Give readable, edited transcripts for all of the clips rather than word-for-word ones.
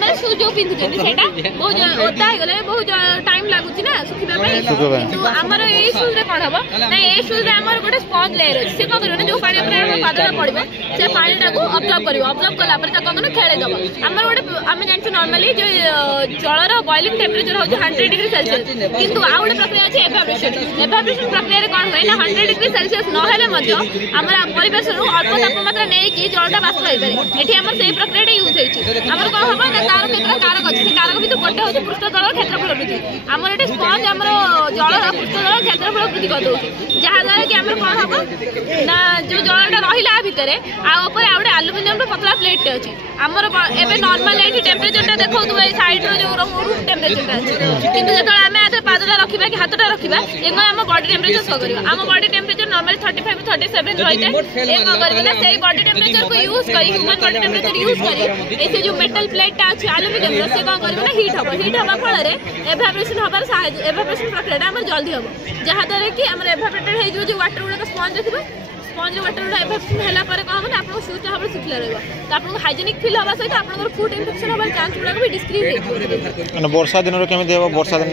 normal shoes जो पिंधुचंदी सेटा बहुत ओदा हे गले बहुत टाइम लागुची ना सुखिबा पई किंतु हमर ए शूज रे कोन हबो ना ए शूज रे हमर गोटे स्पंज लेयर अछि से कोन करबो जो पानी पर हम पादला पड़िबो से पानी टाको ऑब्जर्व करिवो ऑब्जर्व कला पर ता कोन खेले दबो हमर गोटे हम जानछु नॉर्मली जो जलर बॉइलिंग टेंपरेचर होछि 100 डिग्री सेल्सियस किंतु आ गोटे प्रक्रिया अछि एवापोरेशन प्रक्रिया रे कोन होय ना 100 डिग्री सेल्सियस न हेले मध्य हमर परिवेश रु अल्प तापमात्रा नै कि जलटा बाष्प होय पारे एठी हमर सेही प्रक्रिया रे यूज होइछि हमर कोन हबो ना तार केतरा कारक अछि से कारक भी तो गोटे होछि पृष्ठतल क्षेत्रफल वृद्धि हमर एठी स्पंज हमर जलर पृष्ठतल क्षेत्रफल वृद्धि कर दोछि जहा द्वारा कि हमर कोन हबो ना जो जलटा रहिला भितरे आ ऊपर आउडे एल्युमिनियम रो पतला प्लेट टे अछि हमर एबे नॉर्मल एठी टेंपरेचर टा देखौ तो ए साइड रो जो रूम टेंपरेचर टा अछि किंतु जेतले हमें आते पादला रखिबा कि हाथटा रखिबा एगो हम बॉडी टेंपरेचर शो करियो हम बॉडी टेंपरेचर नॉर्मल 35 37 रहिते एगो करबे सेही बॉडी टेंपरेचर को यूज करी ह्यूमन बॉडी टेंपरेचर यूज करी ऐसे जो मेटल प्लेट टा अछि एल्युमिनियम रो से कोन करबे ना हीट हबा फल रे एवापोरेशन हबार सहायता एवापोरेशन प्रक्रिया हमर जल्दी हबो जहा द्वारा कि हमर एवापोरेटेड हे जो वाटर गुडा स्पंज देखिबो स्पंज वाटर गुडा एवापोरेशन हला पर कोन हबो आपन शूज टा हबे सुखला रहबो तो आपन हाइजीनिक फील हबा सहित आपन फूड इन्फेक्शन हबार चांस गुडा भी डिक्रीज हे माने वर्षा दिन रो केमे देबो वर्षा दिन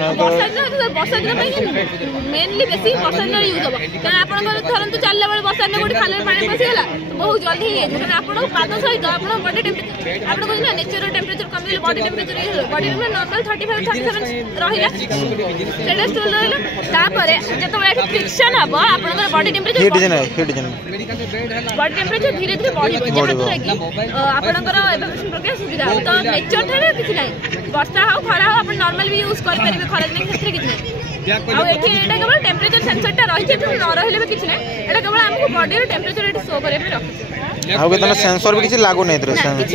मेनली बेसी वर्षा दिन यूज हबो कारण आपन धरंतु चलले बेले वर्षा दिन गोटी खाले पानी पसी गला बहुत जल्दी हे कारण आपन पाद सहित आपन बॉडी टेंपरेचर आपन कहू ना नेचुरल टेंपरेचर कम बॉडी टेंपरेचर बॉडी में नॉर्मल 35 37 रहिला सेटा स्टोर रहला तापरे जतो एठी फ्रिक्शन हबो आपन बॉडी टेंपरेचर बॉडी टेंपरेचर धीरे धीरे बढ़िबो जहा कि आपनकर एवापोरेशन प्रक्रिया सुविधा तो नेचर थारे किछ नै वर्षा हो खरा हो अपन नॉर्मल भी यूज कर परिबे खरा नै क्षेत्र किछ नै आ एठी एटा केवल टेंपरेचर सेंसर टा रहि जे न रहिले भी किछ नै एटा केवल हमको बॉडी रो टेंपरेचर एठी शो करे पे रख आ के तने सेंसर भी किछ लागो नै इतरे सेंसर